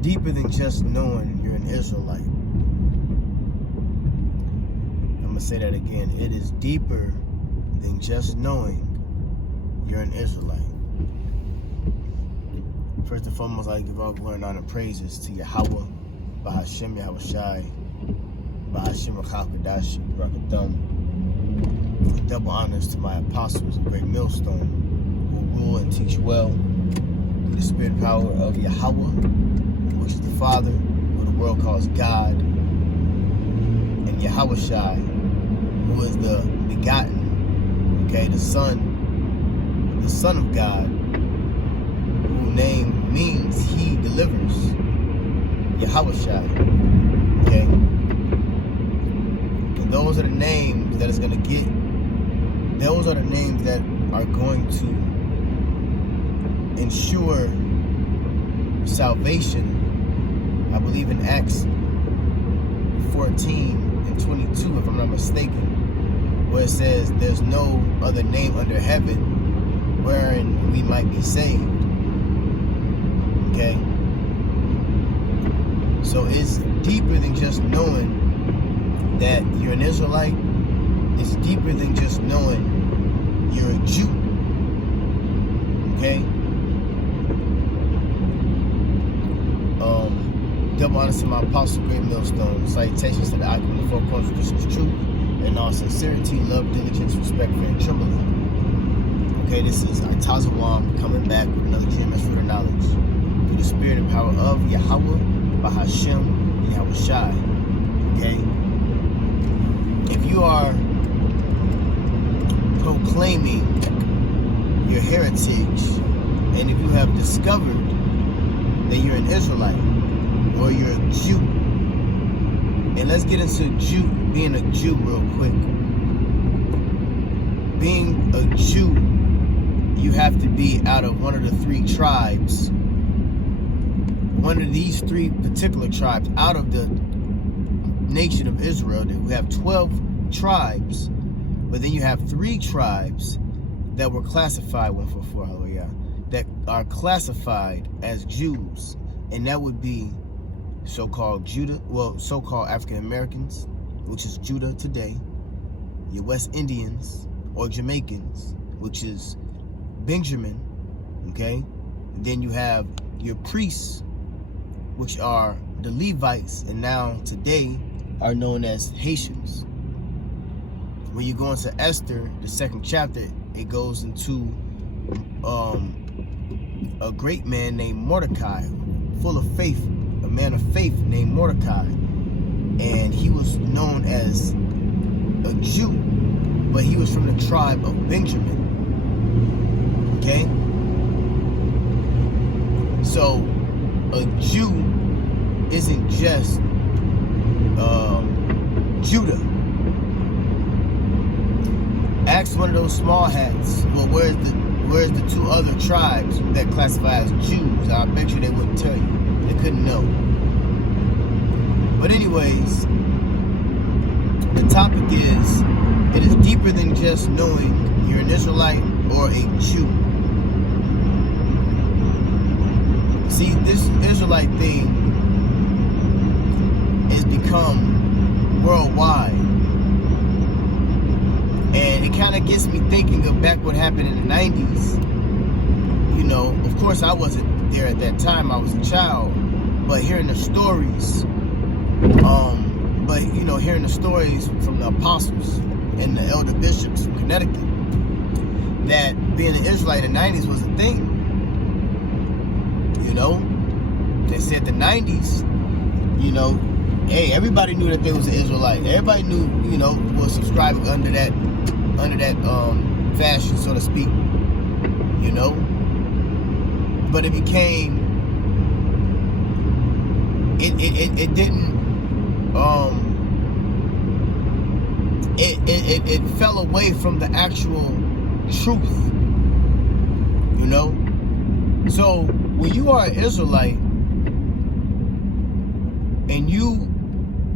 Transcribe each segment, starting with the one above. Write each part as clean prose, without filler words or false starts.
deeper than just knowing you're an Israelite. I'm going to say that again. It is deeper than just knowing you're an Israelite. First and foremost, I give all glory and honor and praises to Yahweh, Bahashem Yahweh Shai, Bahashem Rakakadash, Rakadam. Double honors to my apostles, a great millstone, who rule and teach well through the spirit and power of Yahweh, which is the Father, who the world calls God, and Yahweh Shai, who is the begotten, the Son of God, whose name means He delivers, Yahweh Shai, And those are the names that is going to get, those are the names that are going to ensure salvation. I believe in Acts 14 and 22, if I'm not mistaken, where it says there's no other name under heaven wherein we might be saved. So it's deeper than just knowing that you're an Israelite. It's deeper than just knowing you're a Jew. Double honors to my apostle, great millstone. Salutations to the occupant of four corners, which is truth, and all sincerity, love, diligence, respect, fear, and trembling. This is Tazawam coming back with another GMS Fruit of Knowledge through the spirit and power of Yahweh, Bahashem, Yahweh Shai. If you are proclaiming your heritage, and if you have discovered that you're an Israelite or you're a Jew, and let's get into being a Jew real quick. Being a Jew, you have to be out of one of the three tribes. One of these three particular tribes out of the nation of Israel. We have 12 tribes, but then you have 3 tribes that were classified, 144, hallelujah, that are classified as Jews, and that would be so-called so-called African Americans, which is Judah today, your West Indians or Jamaicans, which is Benjamin, and then you have your priests, which are the Levites, and now today are known as Haitians. When you go into Esther, the 2nd chapter, it goes into a great man named Mordecai, full of faith, a man of faith named Mordecai, and he was known as a Jew, but he was from the tribe of Benjamin. So a Jew isn't just Judah. Ask one of those small hats, well, where's the 2 other tribes that classify as Jews? I bet you they wouldn't tell you. They couldn't know. But anyways, the topic is, it is deeper than just knowing you're an Israelite or a Jew. See, this Israelite thing has become worldwide. And it kind of gets me thinking of back what happened in the 90s. Of course I wasn't there at that time. I was a child. But hearing the stories, hearing the stories from the apostles and the elder bishops from Connecticut, that being an Israelite in the 90s was a thing. They said the 90s, hey, everybody knew that there was an Israelite. Everybody knew, was subscribing under that fashion, so to speak. But it became, it didn't, it fell away from the actual truth. So when you are an Israelite and you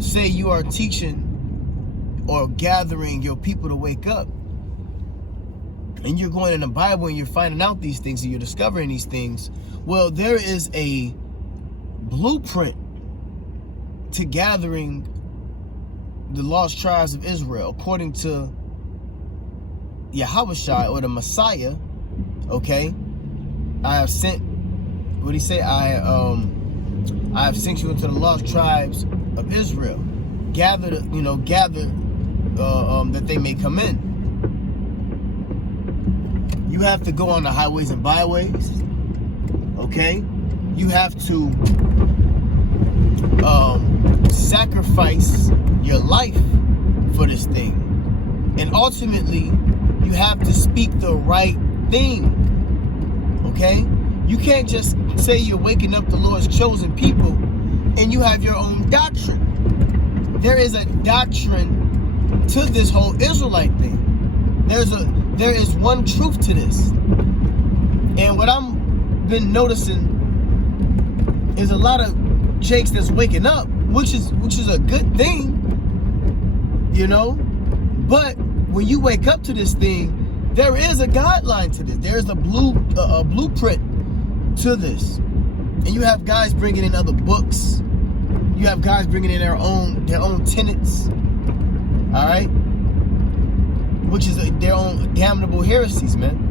say you are teaching or gathering your people to wake up, and you're going in the Bible and you're finding out these things and you're discovering these things, well, there is a blueprint to gathering the lost tribes of Israel, according to Yahushua, or the Messiah. Okay, I have sent, what did he say? I have sent you into the lost tribes of Israel. Gather, that they may come in. You have to go on the highways and byways. Okay, you have to sacrifice your life for this thing, and ultimately you have to speak the right thing. Okay, you can't just say you're waking up the Lord's chosen people and you have your own doctrine. There is a doctrine to this whole Israelite thing. There is one truth to this, and what I'm been noticing is a lot of jakes that's waking up, which is a good thing, but when you wake up to this thing, there is a guideline to this. There's a blueprint to this, and you have guys bringing in other books. You have guys bringing in their own tenets, all right, which is their own damnable heresies, man.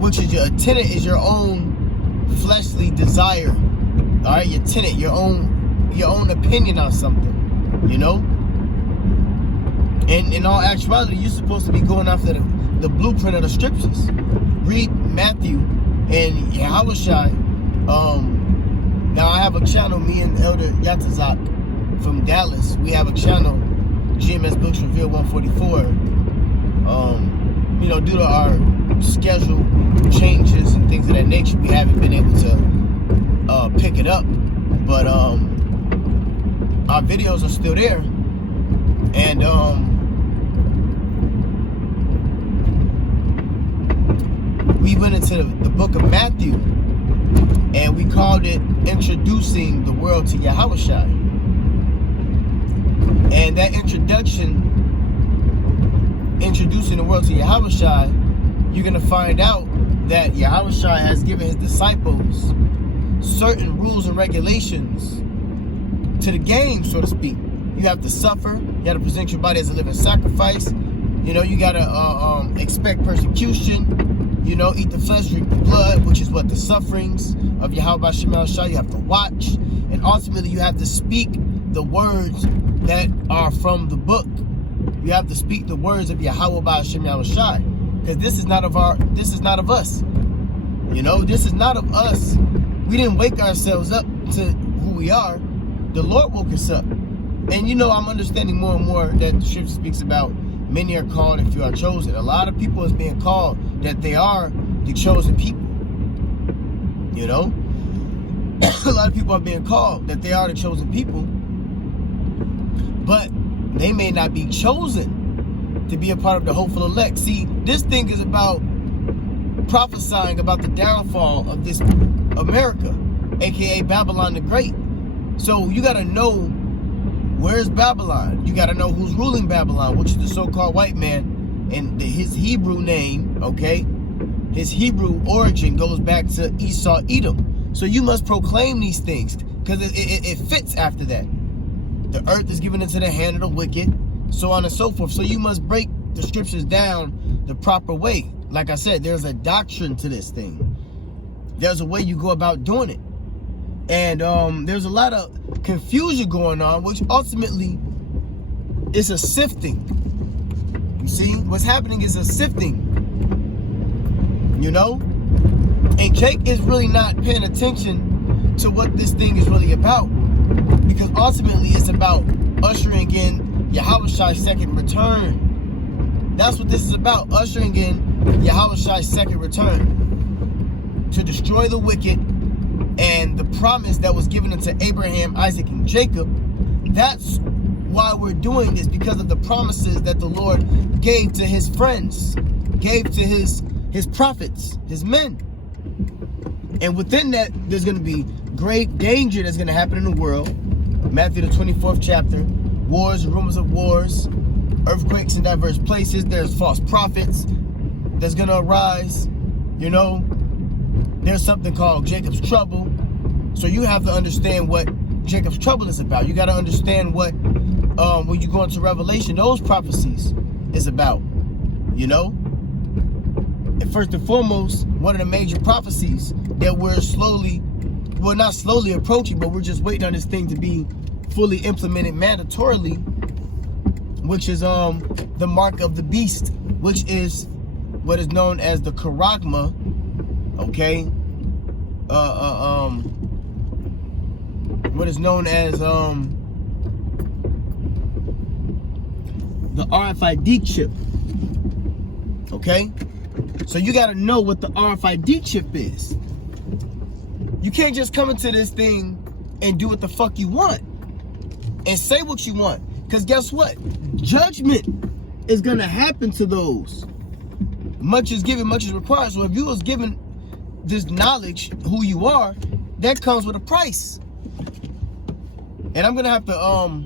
Which is a tenet is your own fleshly desire, all right. Your tenet, your own opinion on something, And in all actuality, you're supposed to be going after the blueprint of the scriptures. Read Matthew and Yahushua. Now I have a channel, me and Elder Yatazak from Dallas. We have a channel, GMS Books Reveal 144. Due to our schedule changes and things of that nature, we haven't been able to pick it up. But our videos are still there. And we went into the book of Matthew, and we called it Introducing the World to Yahushua. And that introducing the world to Yahushua, you're going to find out that Yahushua has given his disciples certain rules and regulations to the game, so to speak. You have to suffer. You got to present your body as a living sacrifice. You got to expect persecution. Eat the flesh, drink the blood, which is what the sufferings of Yahweh Shema Shah. You have to watch, and ultimately you have to speak the words that are from the book. You have to speak the words of Yahweh Shema Shah, because this is not of us. This is not of us. We didn't wake ourselves up to who we are. The Lord woke us up. And I'm understanding more and more that the scripture speaks about many are called and few are chosen. A lot of people is being called that they are the chosen people. A lot of people are being called that they are the chosen people, but they may not be chosen to be a part of the hopeful elect. See, this thing is about prophesying about the downfall of this America, aka Babylon the Great. So you got to know, where's Babylon? You got to know who's ruling Babylon, which is the so-called white man, and his Hebrew name, okay? His Hebrew origin goes back to Esau, Edom. So you must proclaim these things, because it fits after that. The earth is given into the hand of the wicked, so on and so forth. So you must break the scriptures down the proper way. Like I said, there's a doctrine to this thing. There's a way you go about doing it. And there's a lot of confusion going on, which ultimately is a sifting. You see, what's happening is a sifting, And Jake is really not paying attention to what this thing is really about, because ultimately it's about ushering in Yahushua's second return. That's what this is about, ushering in Yahushua's second return to destroy the wicked. And the promise that was given unto Abraham, Isaac, and Jacob, that's why we're doing this, because of the promises that the Lord gave to his friends, gave to his prophets, his men. And within that, there's going to be great danger that's going to happen in the world. Matthew the 24th chapter, wars and rumors of wars, earthquakes in diverse places. There's false prophets that's going to arise, There's something called Jacob's trouble. So you have to understand what Jacob's trouble is about. You got to understand what, when you go into Revelation, those prophecies is about, you know? And first and foremost, one of the major prophecies that we're not slowly approaching, but we're just waiting on this thing to be fully implemented mandatorily, which is the mark of the beast, which is what is known as the charagma, okay? What is known as the RFID chip, okay? So you got to know what the RFID chip is. You can't just come into this thing and do what the fuck you want and say what you want, because guess what? Judgment is going to happen to those. Much is given, much is required. So if you was given this knowledge, who you are, that comes with a price. And I'm gonna have to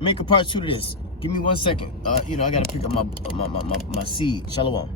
make a part 2 to this. Give me 1 second. I gotta pick up my seed. Shalom.